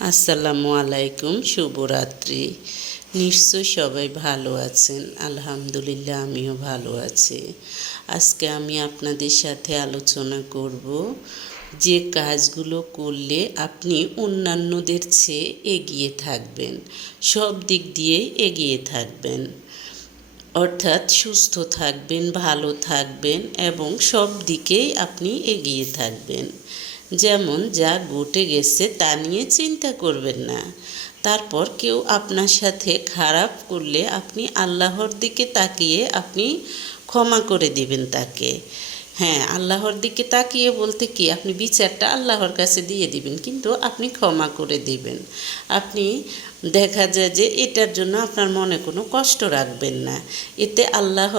আসসালামু আলাইকুম, শুভরাত্রি। নিশ্চয় সবাই ভালো আছেন। আলহামদুলিল্লাহ, আমিও ভালো আছি। আজকে আমি আপনাদের সাথে আলোচনা করব যে কাজগুলো করলে আপনি অন্যান্যদের চেয়ে এগিয়ে থাকবেন, সব দিক দিয়েই এগিয়ে থাকবেন। অর্থাৎ সুস্থ থাকবেন, ভালো থাকবেন এবং সব দিকেই আপনি এগিয়ে থাকবেন। যেমন যা ঘটে গেছে তা নিয়ে চিন্তা করবেন না। তারপর কেউ আপনার সাথে খারাপ করলে আপনি আল্লাহর দিকে তাকিয়ে আপনি ক্ষমা করে দিবেন তাকে। হ্যাঁ, আল্লাহর দিকে তাকিয়ে বলতে কি, আপনি বিচারটা আল্লাহর কাছে দিয়ে দিবেন, কিন্তু আপনি ক্ষমা করে দিবেন। আপনি দেখা যায় যে এটার জন্য আপনার মনে কোনো কষ্ট রাখবেন না। এতে আল্লাহ,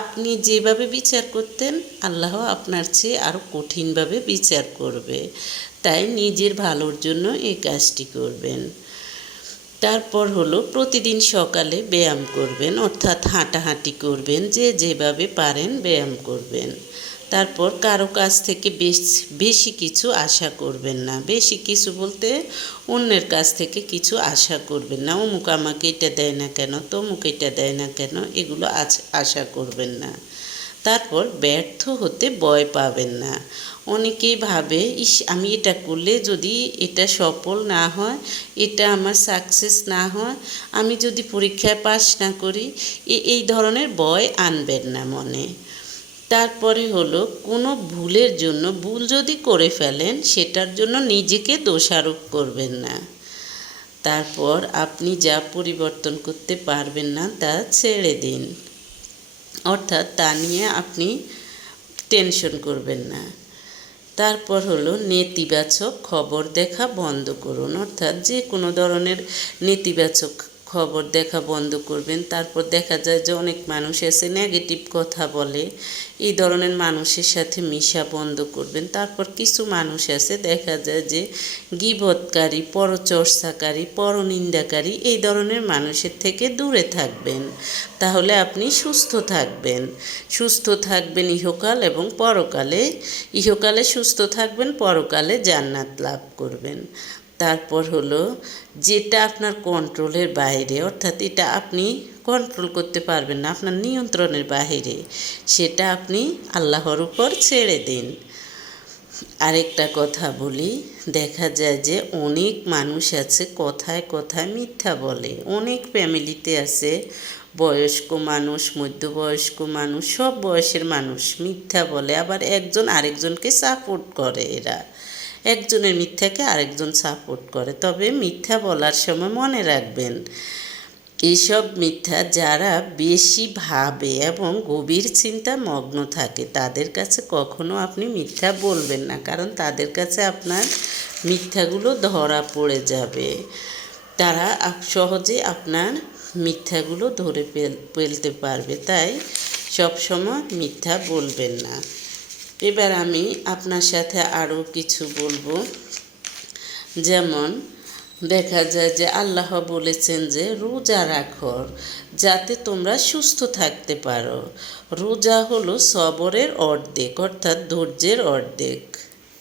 আপনি যেভাবে বিচার করতেন, আল্লাহ আপনার চেয়ে আরও কঠিনভাবে বিচার করবে। তাই নিজের ভালোর জন্য এই কাজটি করবেন। তারপর হলো প্রতিদিন সকালে ব্যায়াম করবেন, অর্থাৎ হাঁটাহাঁটি করবেন, যে যেভাবে পারেন ব্যায়াম করবেন। তারপর কারো কাছ থেকে বেশি কিছু আশা করবেন না। বেশি কিছু বলতে অন্যের কাছ থেকে কিছু আশা করবেন না। অমুক আমাকে এটা দেয় না কেন, তমুক এটা দেয় না কেন, এগুলো আশা করবেন না। তারপর ব্যর্থ হতে ভয় পাবেন না। অনেকেই ভাবে, আমি এটা করলে যদি এটা সফল না হয়, এটা আমার সাকসেস না হয়, আমি যদি পরীক্ষায় পাস না করি, এই ধরনের ভয় আনবেন না মনে। তারপরে হলো, কোনো ভুলের জন্য, ভুল যদি করে ফেলেন সেটার জন্য নিজেকে দোষারোপ করবেন না। তারপর আপনি যা পরিবর্তন করতে পারবেন না তা ছেড়ে দিন, অর্থাৎ তা নিয়ে আপনি টেনশন করবেন না। তারপর হলো, নেতিবাচক খবর দেখা বন্ধ করুন, অর্থাৎ যে কোনো ধরনের নেতিবাচক খবর দেখা বন্ধ করবেন। তারপর দেখা যায় যে অনেক মানুষ আছে নেগেটিভ কথা বলে, এই ধরনের মানুষের সাথে মিশা বন্ধ করবেন। তারপর কিছু মানুষ আছে দেখা যায় যে গীবতকারী, পরচর্চাকারী, পরনিন্দাকারী, এই ধরনের মানুষের থেকে দূরে থাকবেন। তাহলে আপনি সুস্থ থাকবেন। সুস্থ থাকবেন ইহকাল এবং পরকালে। ইহকালে সুস্থ থাকবেন, পরকালে জান্নাত লাভ করবেন। তারপর হলো, যেটা আপনার কন্ট্রোলের বাইরে, অর্থাৎ এটা আপনি কন্ট্রোল করতে পারবেন না, আপনার নিয়ন্ত্রণের বাইরে, সেটা আপনি আল্লাহর উপর ছেড়ে দিন। আরেকটা কথা বলি, দেখা যায় যে অনেক মানুষ আছে কথায় কথায় মিথ্যা বলে। অনেক ফ্যামিলিতে আছে বয়স্ক মানুষ, মধ্যবয়স্ক মানুষ, সব বয়সের মানুষ মিথ্যা বলে, আবার একজন আরেকজনকে সাপোর্ট করে। এরা একজনের মিথ্যাকে আরেকজন সাপোর্ট করে। তবে মিথ্যা বলার সময় মনে রাখবেন, এইসব মিথ্যা যারা বেশি ভাবে এবং গভীর চিন্তা মগ্ন থাকে, তাদের কাছে কখনো আপনি মিথ্যা বলবেন না, কারণ তাদের কাছে আপনার মিথ্যাগুলো ধরা পড়ে যাবে। তারা সহজে আপনার মিথ্যাগুলো ধরে ফেলতে পারবে। তাই সবসময় মিথ্যা বলবেন না। এবার আমি আপনার সাথে আরও কিছু বলবো। যেমন দেখা যায় যে আল্লাহ বলেছেন যে রোজা রাখো যাতে তোমরা সুস্থ থাকতে পারো। রোজা হলো সবরের অর্ধেক, অর্থাৎ ধৈর্যের অর্ধেক।